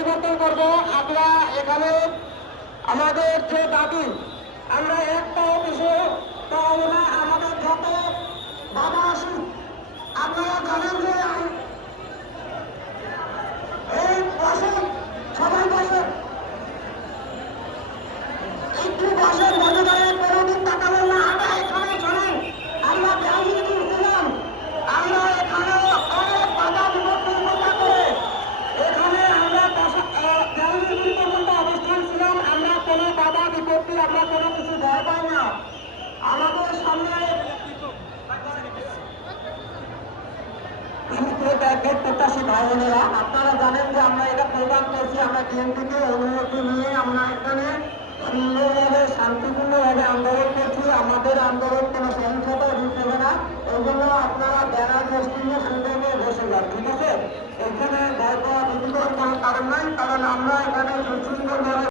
পরিবর্তন করব। আমরা এখানে আমাদের যে দাবি, আমরা একটা কিছু তাহলে আমাদের যত বাধা আসুন আপনারা জানেন যে এই বসেন সবাই বসেন একটু বসেন মজুদারের কোনোদিন তাকাবেন না আমরা এখানে চলেন আমরা ব্যাংকে ছিলাম আমরা এখানে অনেক বাধা বিপত্তির মোকাবিলা করে এখানে আমরা ব্যাংকের পর্যন্ত অবস্থান ছিলাম আমরা কোনো বাধা বিপত্তি আমরা কোনো কিছু ভয় পাই না আমাদের সামনে ব্যাংকের প্রত্যাশী ভাই বোনেরা আপনারা জানেন যে আমরা এটা প্রোগ্রাম করছি, আমরা বিএনপিকে অনুমতি নিয়ে আমরা এখানে সুন্দরভাবে, শান্তিপূর্ণভাবে আন্দোলন করছি। আমাদের আন্দোলন কোনো সহিংসতা রূপ না। এই জন্য আপনারা ব্যানার পোস্টিং এ সুন্দরভাবে বসে যান ঠিক আছে? এখানে ভয় পাওয়া ভীতিকর কোনো কারণ নাই, কারণ আমরা এখানে সুন্দরভাবে